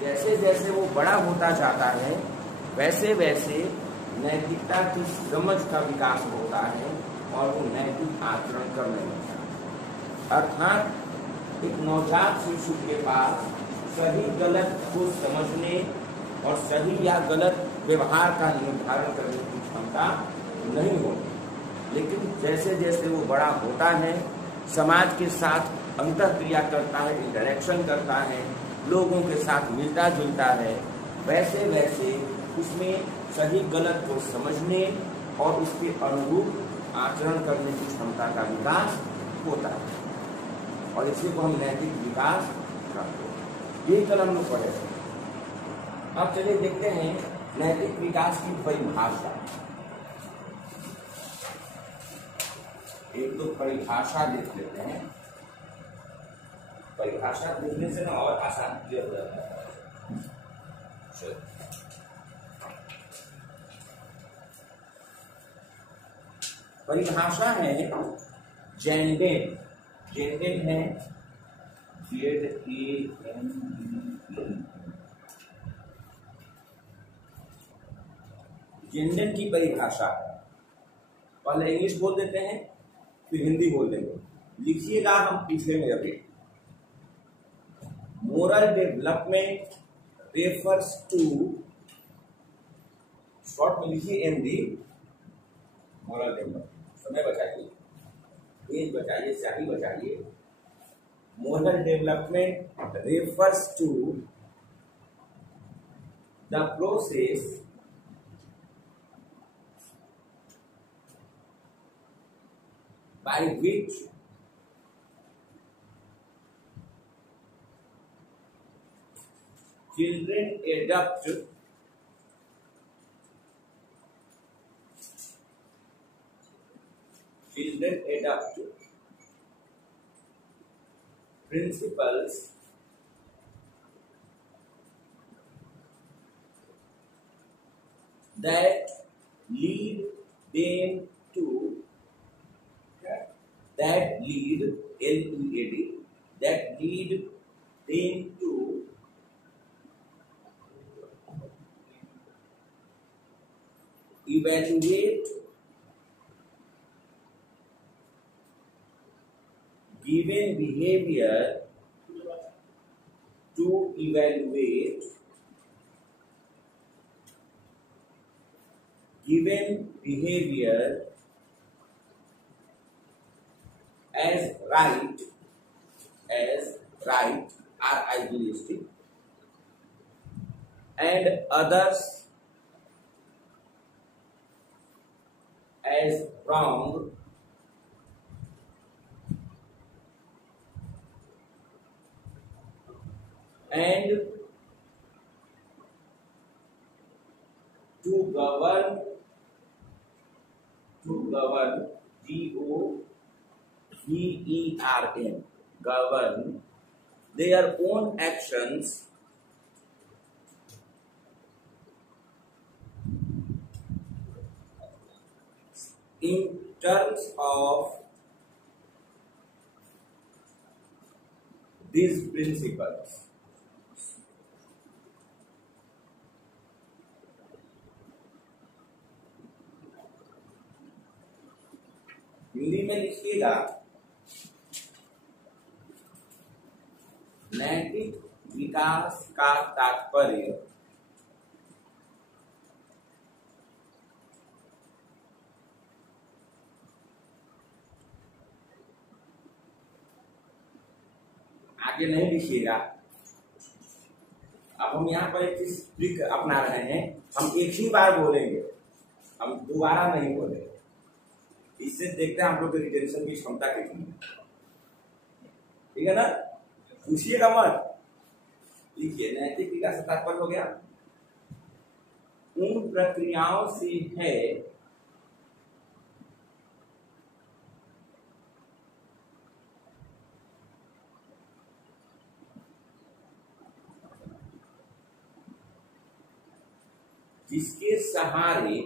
जैसे जैसे वो बड़ा होता जाता है वैसे वैसे नैतिकता की समझ का विकास होता है और वो नैतिक आचरण करने लगता है। अर्थात एक नवजात शिशु के पास सही गलत को समझने और सही या गलत व्यवहार का निर्धारण करने की क्षमता नहीं होती, लेकिन जैसे जैसे वो बड़ा होता है, समाज के साथ अंतःक्रिया करता है, इंटरेक्शन करता है, लोगों के साथ मिलता जुलता है, वैसे वैसे उसमें सही गलत को समझने और उसके अनुरूप आचरण करने की क्षमता का विकास होता है और इसी को हम नैतिक विकास कहते हैं। यही कल हम लोग पढ़े थे। अब चलिए देखते हैं नैतिक विकास की परिभाषा। एक तो परिभाषा देख लेते हैं। परिभाषा देखने से ना और आसान क्लियर हो जाता है। परिभाषा है जेंडेड। जेंडेड है ZANDED। जेंडेड की परिभाषा है। पहले इंग्लिश बोल देते हैं फिर हिंदी बोल देंगे। लिखिएगा, हम पूछेंगे अभी। मोरल डेवलपमेंट रेफर्स टू, शॉर्ट में लिखिए एमडी। मोरल डेवलपमेंट, समय बचाइए, पेज बचाइए, स्याही बचाइए। Moral development refers to the process by which children adopt principles that lead them to LEAD, that lead them to evaluate given behavior, to evaluate given behavior as right, or idealistic, and others as wrong, and to govern govern their own actions in terms of these principles. Hindi में लिखिएगा, नैतिक विकास का तात्पर्य आगे नहीं लिखिएगा। अब हम यहाँ पर एक चीज ट्रिक अपना रहे हैं, हम एक ही बार बोलेंगे, हम दोबारा नहीं बोलेंगे। इससे देखते हैं हम लोग रिटेंशन की क्षमता कितनी है। ठीक है ना? पूछिएगा मत, लिखिए। नैतिक विकास का तात्पर्य हो गया उन प्रक्रियाओं से है जिसके सहारे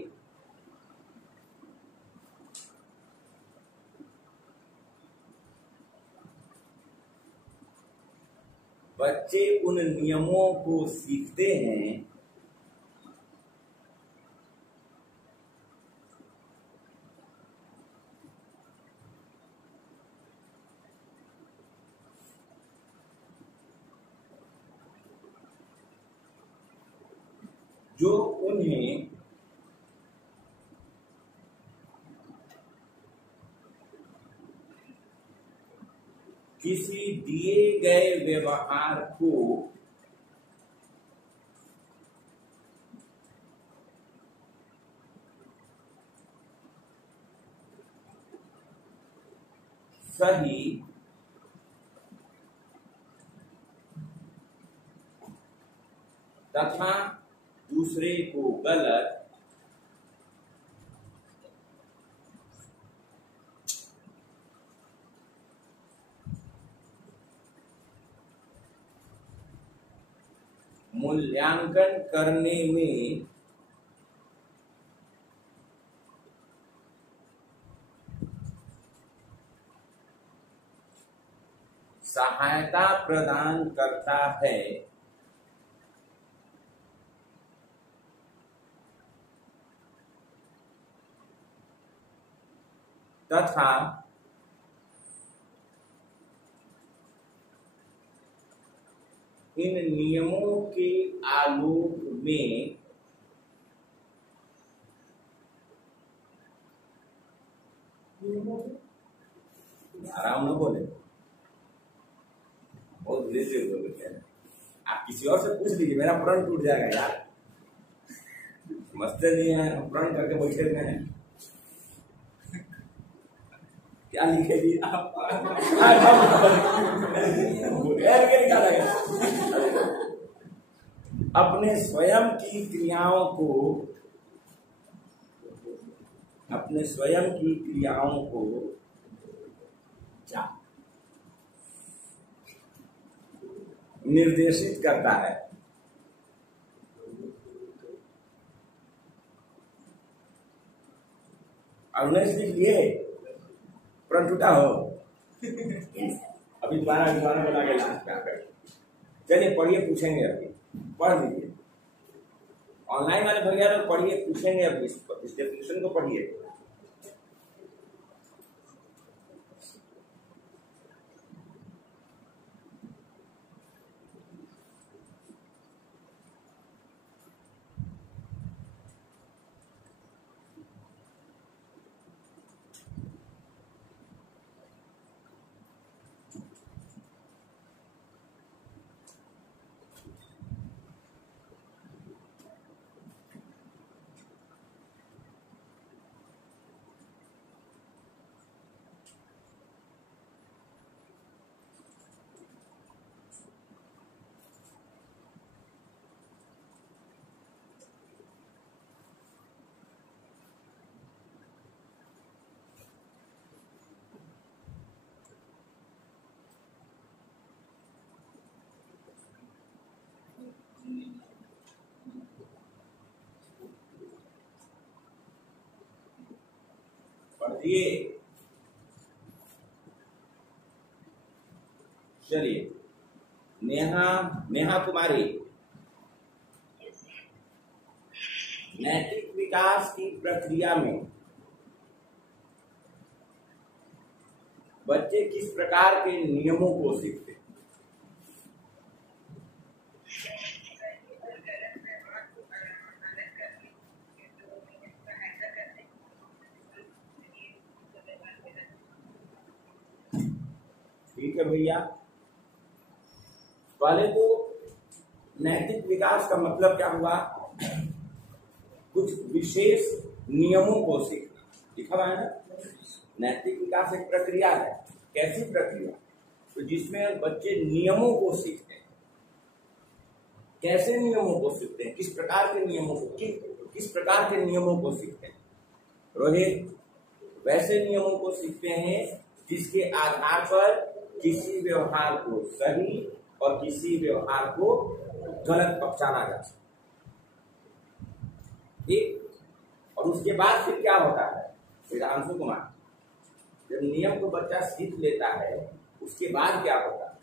बच्चे उन नियमों को सीखते हैं जो उन्हें किसी दिए गए व्यवहार को सही तथा दूसरे को गलत मूल्यांकन करने में सहायता प्रदान करता है तथा इन नियमों के आलोक में आराम न बोले, बहुत धीरे से बोलते हैं। आप किसी और से पूछ लीजिए, मेरा प्रण टूट जाएगा यार। समझते नहीं है, प्रण करके बैठे हुए हैं। क्या लिखेगी आप? अपने स्वयं की क्रियाओं को क्या निर्देशित करता है। अरुणेश लिख लिए, प्रण टूटा हो अभी दोबारा बना के लास्ट क्या कर। चलिए पढ़िए, पूछेंगे अभी, पढ़ लीजिए। ऑनलाइन वाले भैया तो पढ़िए, पूछेंगे अभी इस डेफिनेशन को पढ़िए। पढ़िए। चलिए, नेहा कुमारी, नैतिक विकास की प्रक्रिया में बच्चे किस प्रकार के नियमों को सीखते हैं? ठीक है भैया, पहले तो नैतिक विकास का मतलब क्या हुआ? कुछ विशेष नियमों को सीखना। लिखा हुआ है ना, नैतिक विकास एक प्रक्रिया है। कैसी प्रक्रिया? तो जिसमें बच्चे नियमों को सीखते हैं। कैसे नियमों को सीखते हैं? किस प्रकार के नियमों को, किस प्रकार के नियमों को सीखते हैं रोहित? वैसे नियमों को सीखते हैं जिसके आधार पर किसी व्यवहार को सही और किसी व्यवहार को गलत पहचाना जा सकता। ठीक, और उसके बाद फिर क्या होता है? अंशु कुमार, जब नियम को बच्चा सीख लेता है उसके बाद क्या होता है?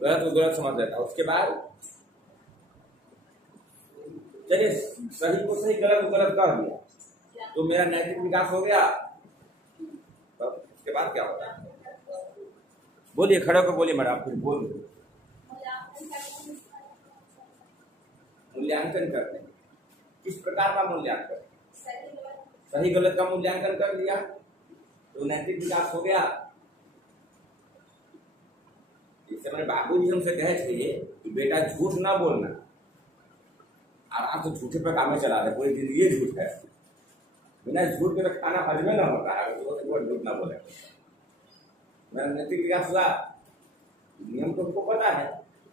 गलत को गलत समझ लेता। उसके बाद चलिए सही को सही गलत को गलत कर दिया तो मेरा नैतिक विकास हो गया। तो उसके बाद क्या होता है? बोलिए, खड़े होकर बोलिए मैडम, फिर बोलिए। मूल्यांकन करते हैं। किस प्रकार का मूल्यांकन? सही गलत का मूल्यांकन कर लिया तो नैतिक विकास हो गया। इससे मेरे बाबूजी हमसे कहे थे कि बेटा झूठ ना बोलना। आराम से झूठे पे काम में चला रहे, पूरी जिंदगी झूठ है। बिना झूठ के खाना हजमे ना होता है, तो झूठ ना बोले। मेरा नैतिक विकास हुआ। नियम तो हमको पता है,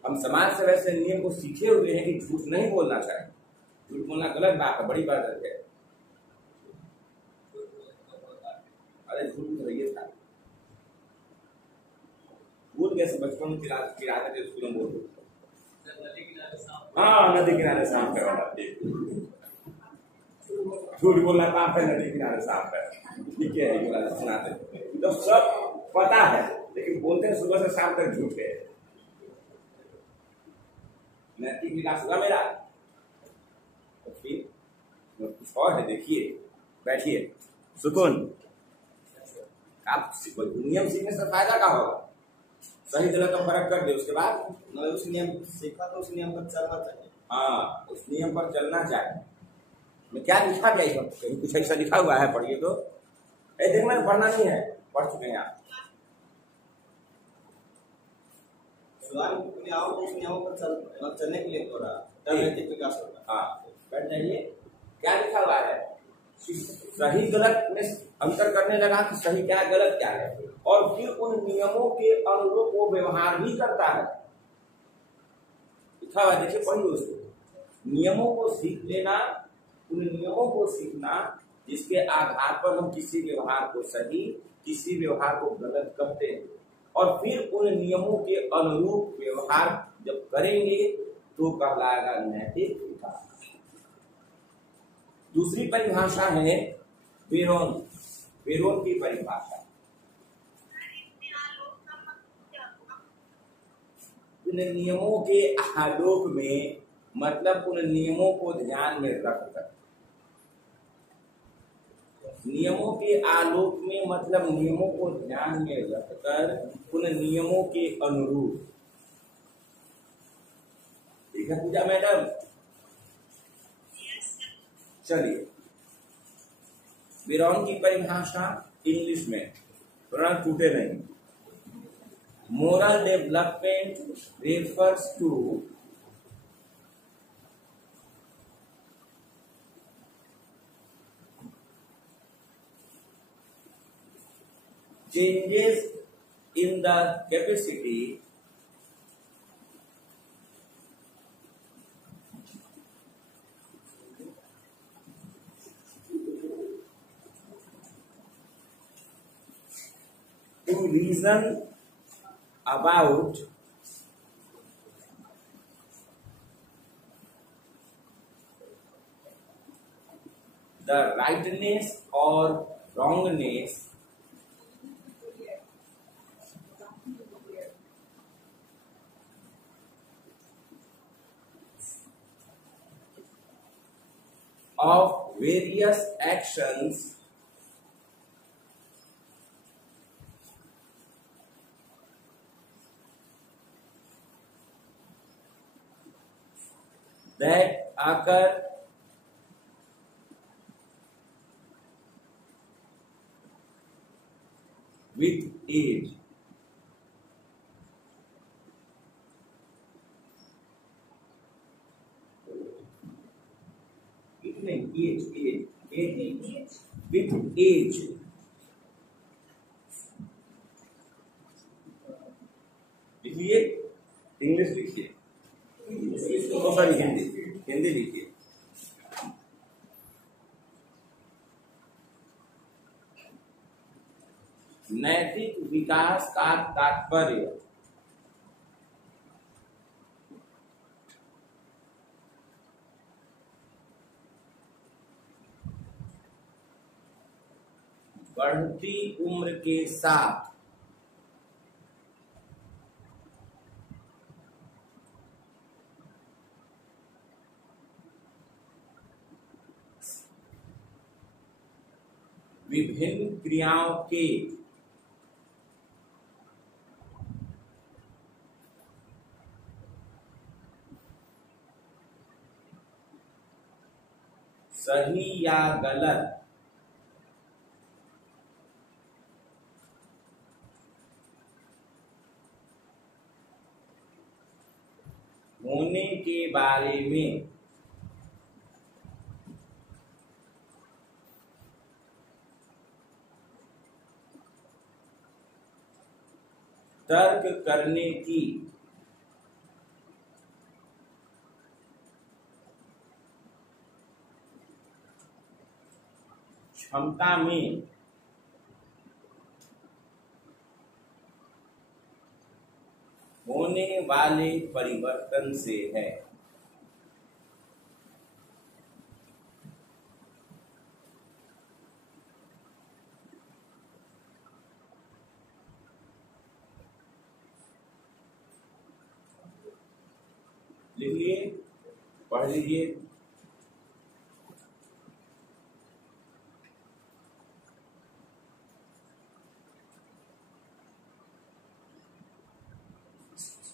हम समाज से वैसे नियम को सीखे हुए हैं कि झूठ नहीं बोलना चाहिए। झूठ बोलना गलत बात है, बड़ी बात है। अरे झूठ तो ये था, भूल गए बचपन में किराते थे स्कूल में। बोल हाँ, नदी किनारे साफ करवाना। झूठ बोलना पाप है, नदी किनारे साफ है। ठीक है, सुनाते तो सब पता है, लेकिन बोलते हैं सुबह से शाम तक झूठ है। नैतिक विकास हुआ मेरा। तो फिर कुछ और है, देखिए, बैठिए, सुकून। आप नियम सीखने से फायदा क्या होगा? सही गलत का फर्क कर दे। उसके बाद उस नियम सीखा तो उस नियम पर चलना चाहिए। हाँ, उस नियम पर चलना चाहिए। मैं क्या लिखा गया है? कहीं कुछ ऐसा लिखा हुआ है, पढ़िए तो। देखना, पढ़ना नहीं है, पढ़ चुके हैं आप। उस नियमों पर चलने के लिए थोड़ा नैतिक विकास होगा। हाँ, बैठ जाइए। क्या लिखा हुआ है? सही गलत में अंतर करने लगा कि सही क्या है, गलत क्या है, और फिर उन नियमों के अनुरूप वो व्यवहार भी करता है। लिखा हुआ, देखिए, पढ़िए उसको। नियमों को सीख लेना, उन नियमों को सीखना जिसके आधार पर हम किसी व्यवहार को सही, किसी व्यवहार को गलत कहते हैं, और फिर उन नियमों के अनुरूप व्यवहार जब करेंगे तो कहलाएगा नैतिक विकास। दूसरी परिभाषा है बेरोन। बेरोन की परिभाषा, उन नियमों के आलोक में, मतलब उन नियमों को ध्यान में रखकर। नियमों के आलोक में मतलब नियमों को ध्यान में रखकर, उन नियमों के अनुरूप। ठीक है पूजा मैडम? चलिए, बेरोन की परिभाषा इंग्लिश में, थोड़ा टूटे नहीं। Moral development refers to changes in the capacity to reason about the rightness or wrongness of various actions that occur with age. Age. With age. लिखिए, इंग्लिश लिखिए, सॉरी हिंदी लिखिए। नैतिक विकास का तात्पर्य बढ़ती उम्र के साथ विभिन्न क्रियाओं के सही या गलत होने के बारे में तर्क करने की क्षमता में होने वाले परिवर्तन से है। लिख लिए, पढ़ लीजिए।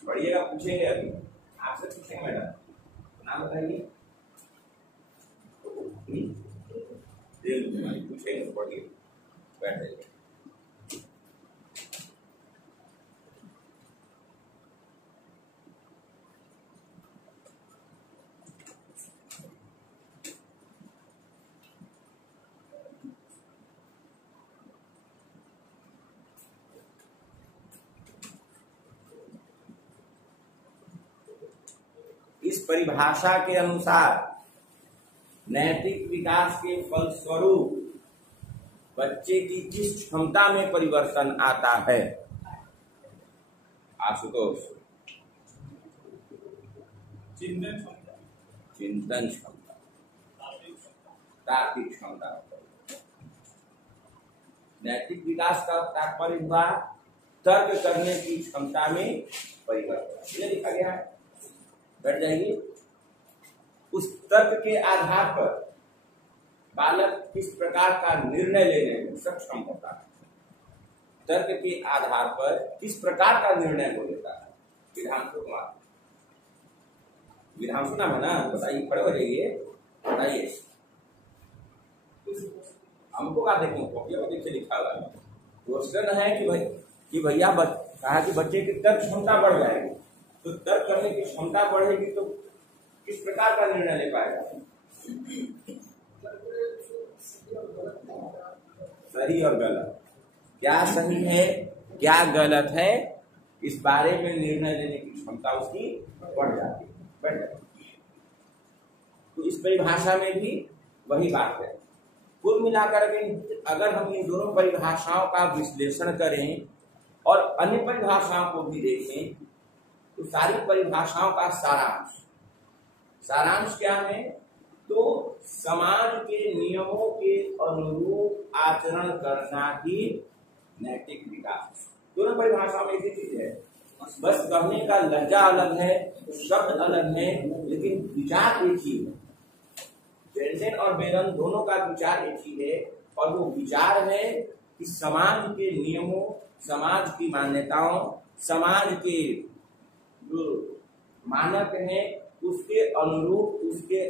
पढ़िएगा, पूछेंगे अभी आपसे, पूछेंगे मैडम, नाम बताइए। पूछेंगे तो पढ़िए, बैठ जाइए। इस परिभाषा के अनुसार नैतिक विकास के फलस्वरूप बच्चे की किस क्षमता में परिवर्तन आता है? आशुतोष, चिंतन क्षमता, तार्किक क्षमता। नैतिक विकास का तात्पर्य हुआ तर्क करने की क्षमता में परिवर्तन। ये लिखा गया है, बैठ जाइए। उस तर्क के आधार पर बालक किस प्रकार का निर्णय लेने में सक्षम होता है। तर्क के आधार पर किस प्रकार का निर्णय हो लेता है। विधान सुना है ना, बताइए, खड़े हो जाइए, बताइए। हमको क्या देखो, लिखा हुआ है। क्वेश्चन है कि भैया कहा कि बच्चे की तर्क क्षमता बढ़ जाएगी, तो तर्क करने की क्षमता बढ़ेगी तो किस प्रकार का निर्णय ले पाएगा। सही और गलत, क्या सही है क्या गलत है, इस बारे में निर्णय लेने की क्षमता उसकी बढ़ जाती है। तो इस परिभाषा में भी वही बात है। कुल मिलाकर के अगर हम इन दोनों परिभाषाओं का विश्लेषण करें और अन्य परिभाषाओं को भी देखें तो सारी परिभाषाओं का सारांश क्या है? तो समाज के नियमों के अनुरूप आचरण करना ही नैतिक विकास। दोनों परिभाषाओं में एक ही चीज है, बस कहने का लहजा अलग है, शब्द अलग है, लेकिन विचार एक ही है। जेनसेन और बेरन दोनों का विचार एक ही है, और वो विचार है कि समाज के नियमों, समाज की मान्यताओं, समाज के जो मानक हैं उसके अनुरूप, उसके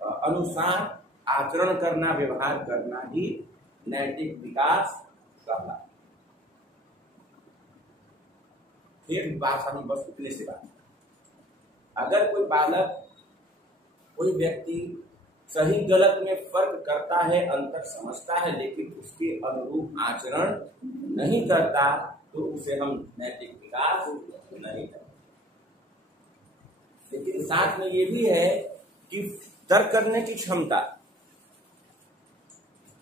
अनुसार आचरण करना, व्यवहार करना ही नैतिक विकास कहलाता है। फिर बात हम बस उतने से बात, अगर कोई बालक, कोई व्यक्ति सही गलत में फर्क करता है, अंतर समझता है, लेकिन उसके अनुरूप आचरण नहीं करता, तो उसे हम नैतिक विकास नहीं करते। लेकिन साथ में ये भी है कि तर्क करने की क्षमता,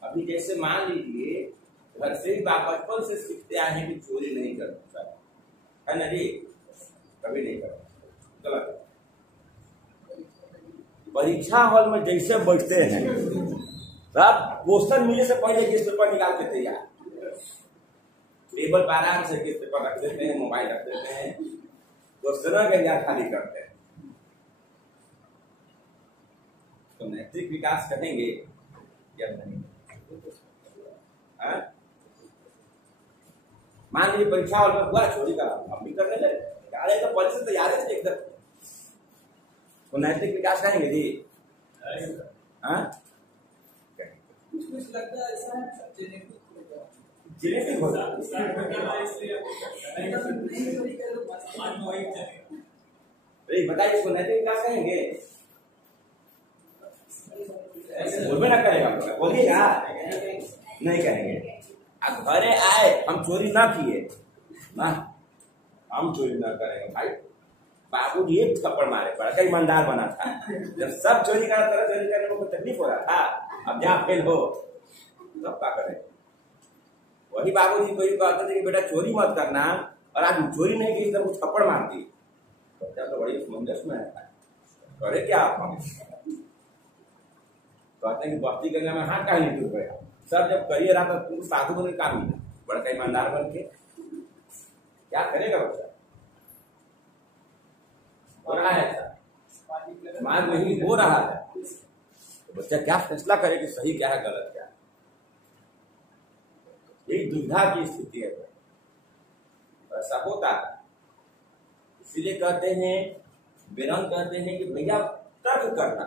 अभी जैसे मान लीजिए घर से ही बचपन से सीखते आए हैं कि चोरी नहीं करना है ना जी, कभी नहीं करना, गलत। परीक्षा हॉल में जैसे बैठते हैं तब क्वेश्चन मिलने से पहले केस पेपर निकाल के तैयार, टेबल पर आराम से केस पेपर रख देते हैं, मोबाइल रख देते हैं, क्वेश्चन का इंतजार खाली करते हैं। तो नैतिक विकास कहेंगे या नहीं? हाँ? मान लीजिए परीक्षा हॉल में हुआ चोरी का, हम भी करने लगे, तो पॉलिसी तो याद है एकदम। तो नैतिक विकास कहेंगे जी? हाँ, कुछ लगता है ऐसा जेनेटिक होता है। बताइए इसको नैतिक विकास कहेंगे? बोलबे ना करेगा, बोलिएगा नहीं कहेंगे। घरे आए हम चोरी ना किए ना, हम चोरी ना करेंगे भाई। बाबूजी एक थप्पड़ मारे, बड़ा ईमानदार बना था। जब सब चोरी करा था, चोरी करने में कोई तकलीफ हो रहा था, अब जहाँ फेल हो तब क्या करें। वही बाबूजी कोई कहते थे कि बेटा चोरी मत करना, और आज चोरी नहीं की तब थप्पड़ मारती, बच्चा तो बड़ी समंजस में है, करे क्या आप? हम कहते हैं कि भक्ति करने में हाथ का नहीं टूट गया। सब जब करिए रहा तो तुम साधु बने काम ही, बड़ा ईमानदार बन के क्या करेगा बच्चा? हो रहा है समाज में ही हो रहा है, तो बच्चा क्या फैसला करे कि सही क्या है गलत क्या है? यही दुविधा की स्थिति है। ऐसा होता है, इसीलिए कहते हैं, वेदांत कहते हैं कि भैया तर्क करना,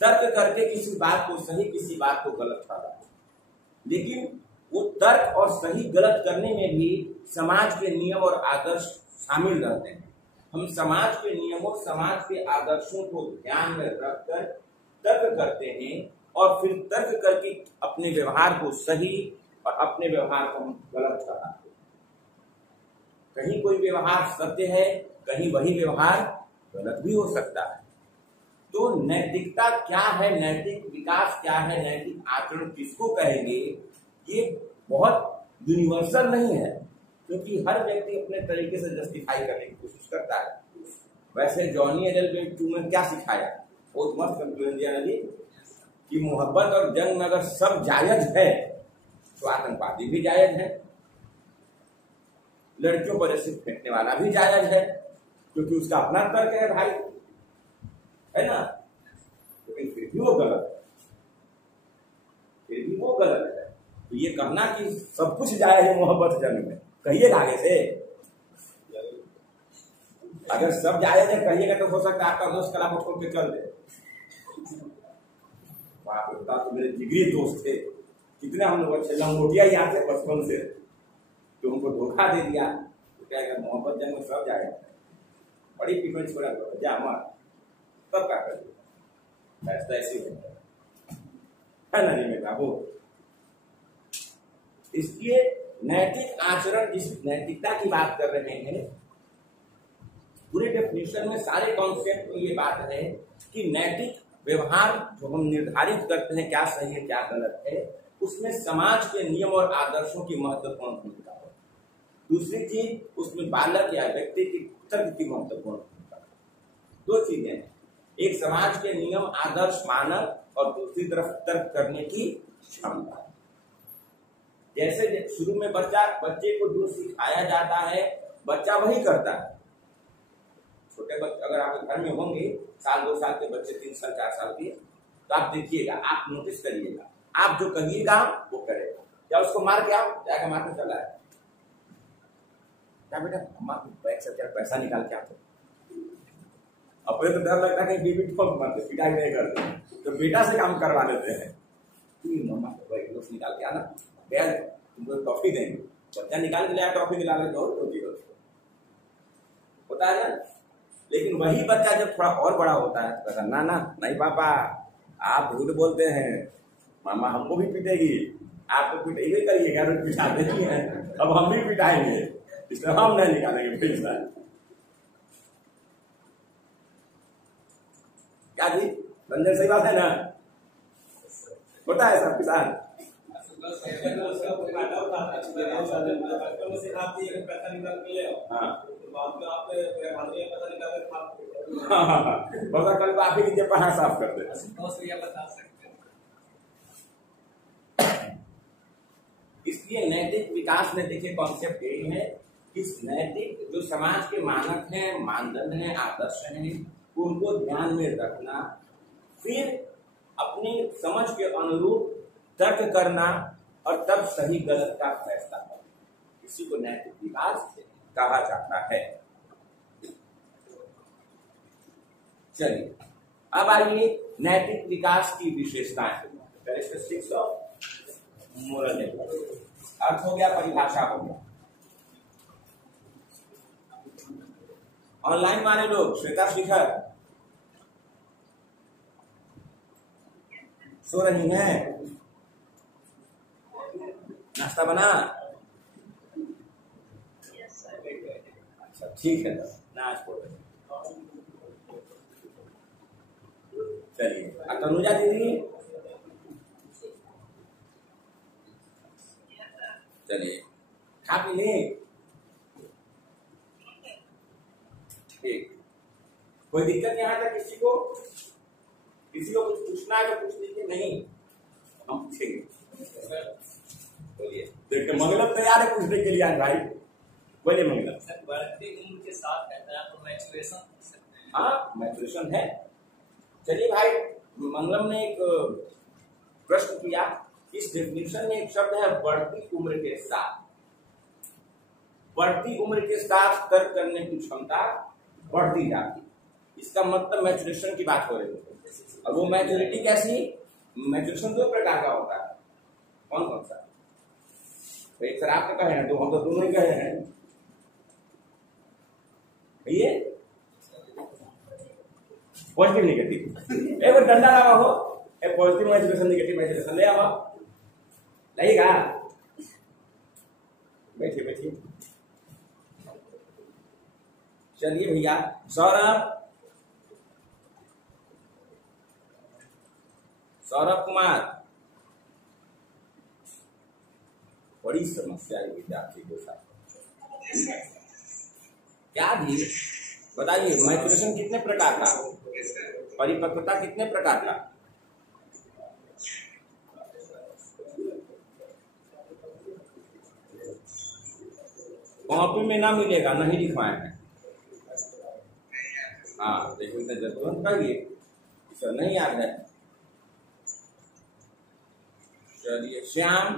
तर्क करके किसी बात को सही, किसी बात को गलत ठहराना। लेकिन वो तर्क और सही गलत करने में भी समाज के नियम और आदर्श शामिल रहते हैं। हम समाज के नियमों, समाज के आदर्शों को ध्यान में रखकर तर्क करते हैं, और फिर तर्क करके अपने व्यवहार को सही और अपने व्यवहार को हम गलत ठहराते हैं। कहीं कोई व्यवहार सत्य है, कहीं वही व्यवहार गलत भी हो सकता है। तो नैतिकता क्या है, नैतिक विकास क्या है, नैतिक आचरण किसको कहेंगे, ये बहुत यूनिवर्सल नहीं है, क्योंकि हर व्यक्ति अपने तरीके से जस्टिफाई करने की कोशिश करता है। वैसे जॉनी एडलबर्ट टू में क्या सिखाया, बहुत मस्त कंक्लूजन दिया नदी कि मोहब्बत और जंग में अगर सब जायज है तो आतंकवादी भी जायज है, लड़कियों पर एसिड फेंकने वाला भी जायज है, क्योंकि उसका अपना तर्क है भाई, है ना। लेकिन फिर भी वो गलत है, फिर भी वो गलत है। तो ये कहना कि सब कुछ जायज है मोहब्बत जंग में, कहिएगा आगे से, अगर सब जायज है कहिएगा तो हो सकता है आपका दोस्त कला को छोड़ के चल दे। तो मेरे जिगरी दोस्त थे, कितने हम लोग अच्छे लंगोटिया याद है बचपन से, तो उनको धोखा दे दिया, तो क्या मोहब्बत जंग में सब जाएगा, बड़ी पीपल छोड़ा जा मार, तब क्या कर ऐसा ऐसे है ना नहीं बाबू। इसलिए नैतिक आचरण, जिस नैतिकता की बात कर रहे हैं, पूरे डेफिनेशन में सारे कॉन्सेप्ट में ये बात है कि नैतिक व्यवहार जो हम निर्धारित करते हैं क्या सही है क्या गलत है, उसमें समाज के नियम और आदर्शों की महत्वपूर्ण भूमिका है। दूसरी चीज, उसमें बालक या व्यक्ति की तर्क की महत्वपूर्ण भूमिका है। दो चीजें, एक समाज के नियम आदर्श मानक, और दूसरी तरफ तर्क करने की क्षमता। जैसे शुरू में बच्चे को जो सिखाया जाता है बच्चा वही करता है। छोटे बच्चे अगर आपके घर में होंगे, 1-2 साल के बच्चे, 3 साल 4 साल के, तो आप देखिएगा, आप नोटिस करिएगा, आप जो कहिएगा वो करेगा। क्या उसको मार के आप जाकर मार के चला है क्या बेटा, अम्मा बैग से क्या पैसा निकाल के आते, अपने तो डर लगता है कि बीबी ठोक मारते, पिटाई नहीं करते, तो बेटा से काम करवा लेते हैं। मम्मा बैग निकाल के आना, बैग तुमको टॉफी देंगे, बच्चा निकाल के लाया टॉफी दिला ले तो होता है ना। लेकिन वही बच्चा जब थोड़ा और बड़ा होता है तो कहता ना ना नहीं पापा आप झूठ बोलते हैं, मामा हमको भी पीटेगी, आपको पीटेगी करिएगा, रोज पिटाते ही हैं, अब हम भी पिटाएंगे, इसलिए हम नहीं निकालेंगे पैसा। क्या जी रंजन, सही बात है ना, होता है सब किसान। कल आप ही नीचे पढ़ा साफ कर दे। इसलिए नैतिक विकास में देखिए कॉन्सेप्ट यही है कि नैतिक जो समाज के मानक हैं, मानदंड हैं, आदर्श हैं, उनको ध्यान में रखना, फिर अपनी समझ के अनुरूप तर्क करना, और तब सही गलत का फैसला करना, इसी को नैतिक विकास कहा जाता है। चलिए अब आइए नैतिक विकास की विशेषताएं। Characteristics of moral development. अर्थ हो गया, परिभाषा हो गया। ऑनलाइन वाले लोग, श्वेता शिखर सो रही हैं? नाश्ता बना? अच्छा ठीक है, नाच पढ़ो। चलिए तनुजा दीदी, चलिए खा पी लें? ठीक, कोई दिक्कत यहाँ तक किसी को कुछ पूछना है तो पूछ लीजिए, नहीं हम पूछेंगे। बोलिए, देखिए मंगलम तैयार है पूछने के लिए आज भाई। बोलिए मंगलम। सर बढ़ती उम्र के साथ कहता है तो मैचुरेशन। हाँ मैचुरेशन है। चलिए भाई, मंगलम ने एक प्रश्न किया, इस डेफिनेशन में एक शब्द है बढ़ती उम्र के साथ। बढ़ती उम्र के साथ तर्क करने की क्षमता बढ़ती जाती, इसका मतलब मैचुरेशन की बात हो रही है। और वो मैच्योरिटी कैसी? मैचुरेशन दो प्रकार का होता है। कौन कौन सा? तो एक सर आपने कहे हैं, तो हम तो दोनों ही कहे हैं। ये पॉजिटिव नेगेटिव, एक बार डंडा लगा हो, एक पॉजिटिव मैचुरेशन नेगेटिव मैचुरेशन ले आओ, लगेगा? बैठिए बैठिए। चलिए भैया, सौरभ कुमार, बड़ी समस्या है विद्यार्थी के साथ। क्या भी बताइए, मैचुरेशन कितने प्रकार का, परिपक्वता कितने प्रकार का? कॉपी में ना मिलेगा, नहीं लिखवाए हैं। हाँ देखो, तुरंत कहिए सर नहीं याद है। चलिए श्याम,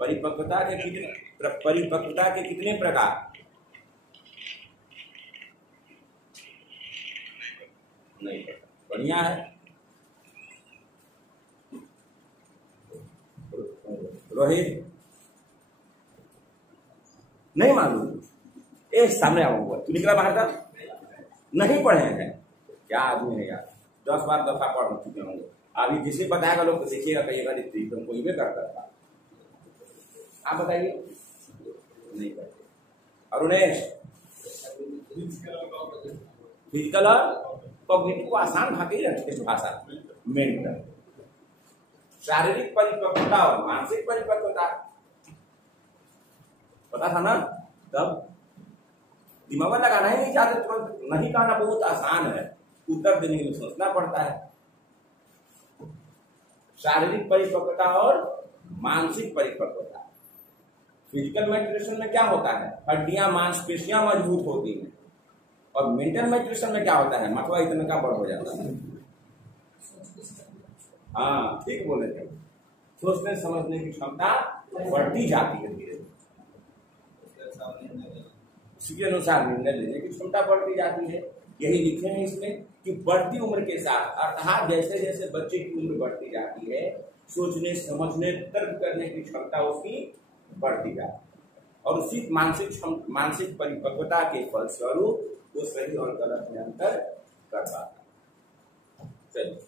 परिपक्वता के कितने प्रकार? नहीं पता, बढ़िया है। रोहित नहीं मालूम, एक सामने आऊंगा, तू निकला बाहर का, नहीं पढ़े हैं। क्या आदमी है यार, 10 बार दफा पढ़ चुके होंगे। अभी जिसे बताएगा लोग तो देखिएगा, कहिएगा तुमको ये करता था। आप बताइए, नहीं करते। अरुणेश, फिजिकल और कॉग्निटिव को आसान भाषा, मेंटल, शारीरिक परिपक्वता और मानसिक परिपक्वता, पता था ना? तब दिमाग लगाना ही नहीं चाहते, तुरंत नहीं कहना बहुत आसान है, उत्तर देने के लिए सोचना पड़ता है। शारीरिक परिपक्वता और मानसिक परिपक्वता। फिजिकल मैच्योरेशन में क्या होता है? हड्डियां मांसपेशियां मजबूत होती हैं। और मेंटल मैच्योरेशन में क्या होता है? मथुआ इतना का बड़ हो जाता है। हाँ ठीक बोले थे, सोचने समझने की क्षमता बढ़ती जाती है धीरे धीरे, उसी के अनुसार निर्णय लेने की क्षमता बढ़ती जाती है। यही लिखे हैं इसमें कि बढ़ती उम्र के साथ, अर्थात जैसे जैसे बच्चे की उम्र बढ़ती जाती है, सोचने समझने तर्क करने की क्षमता उसकी बढ़ती जाती है। और उसी मानसिक परिपक्वता के फलस्वरूप वो सही और गलत में अंतर कर पाता है। चलिए